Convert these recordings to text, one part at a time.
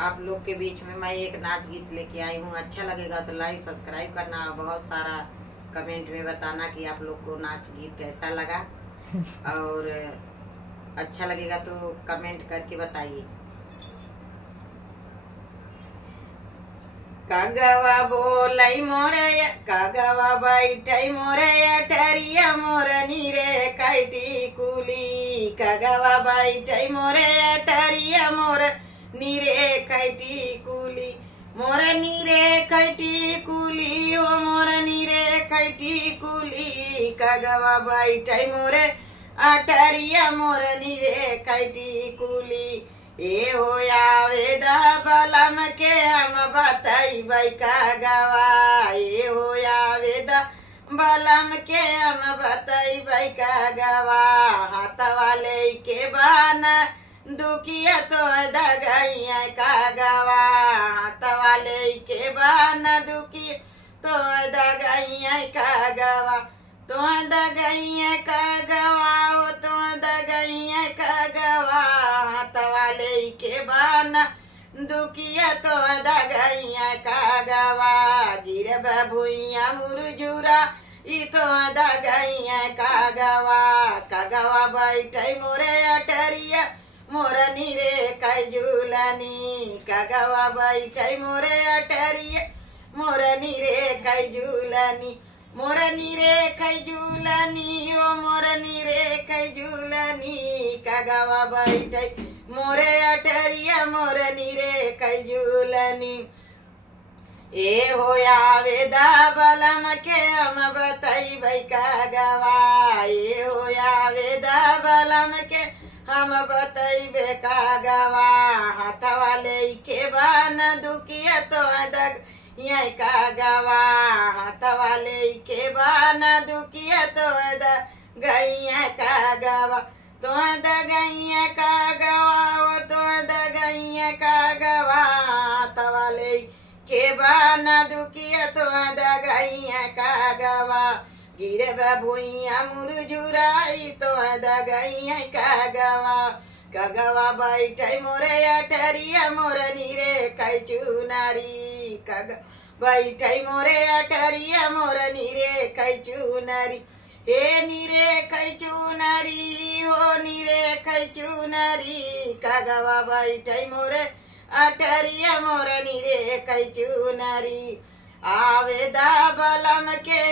आप लोग के बीच में मैं एक नाच गीत लेके आई हूँ। अच्छा लगेगा तो लाइक सब्सक्राइब करना और बहुत सारा कमेंट में बताना कि आप लोग को नाच गीत कैसा लगा और अच्छा लगेगा तो कमेंट करके बताइए। कागवा बोलाई मोरे कागवा बैठाई मोरे अटरिया मोरनी रे काइटी कुली। कागवा बैठाई मोरे अटरिया मोर नीरे कैटी कुली। मोर नीरे कैटी कुली ओ मोर नीरे कैटी कुली। कागवा बैठाई मोरे अटरिया मोर नीरे कैटी कुली। ए हो आवेदा बलम के हम बताई कागवा। ए हो आवेदा बलम के हम बताई कागवा। हाथ वाले के बाना दुखिया तो दगैया कागवा। हाथ वाले के बाना दुखिया तो दगैया कागवा। तो दगैया कागवा ओ तो दगैया कागवा। हाथ वाले के बाना दुखिया तो दगैया कागवा। गिरब भुइया मुरझुरा ई तो दगैया कागवा। कागवा बैठे मोरे अटरिया मोर नीरे कै झूलनी। कागवा बैठे मोरे अटरिया मोर नीरे कै झूलनी। मोर नीरे कै झूलनी ओ मोर नीरे कै झूलनी। कागवा बैठे मोरे अटरिया मोर नीरे कै झूलनी। ए हो आवेदा बलम के हम बताई कागवा। ए हो आवेदा बलम के हम बताइबे कागवा। हाथ वाले के बाना दुखिया तो दग ये कागवा। हाथ वाले के बाना दुखिया तो दगैया कागवा। तो दगैया कागवा ओ तो दगैया कागवा। हाथ वाले के बाना दुखिया तो दगैया कागवा। गिरब भुइया मुरझुराई तो दगैया कागवा। कागवा बैठे मोरे अटरिया मोर नीरे कै चुनरी। काग बैठे मोरे अटरिया मोर नीरे कै चुनरी। ए नीरे कै चुनरी हो नीरे कै चुनरी। कागवा बैठे मोरे अटरिया मोर नीरे कै चुनरी। आवेदा बलम के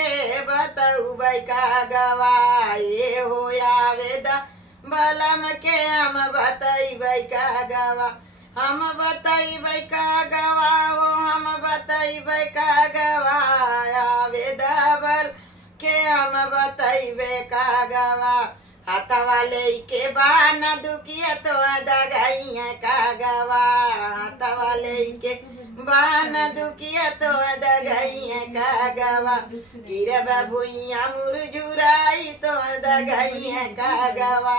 बताऊ कागवा। ए हो आवेदा बलम के हम बताई कागवा। हम बताई कागवा ओ हम बताई कागवा। आवेदा बल के हम बताई कागवा। हाथ वाले के बाना दुखिया तो दगैया कागवा। हाथ वाले के बाना दुखिया तो दगैया कागवा। गिरब भुइया मुरझुराई तो दगैया कागवा।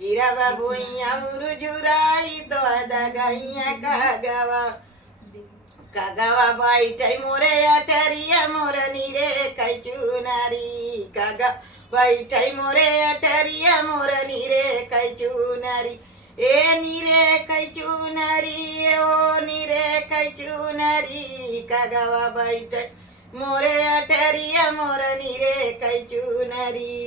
गिरब भुइया मुरझुराई तो दगैया कागवा। कागवा बैठे मोरे अटरिया मोर नीरे कै चुनरी। कागवा बैठे मोरे अटरिया मोर नीरे कै चुनरी। ए नीरे कै चुनरी ओ नीरे कै चुनरी। कागवा बैठे मोरे अटरिया मोर नीरे कै चुनरी।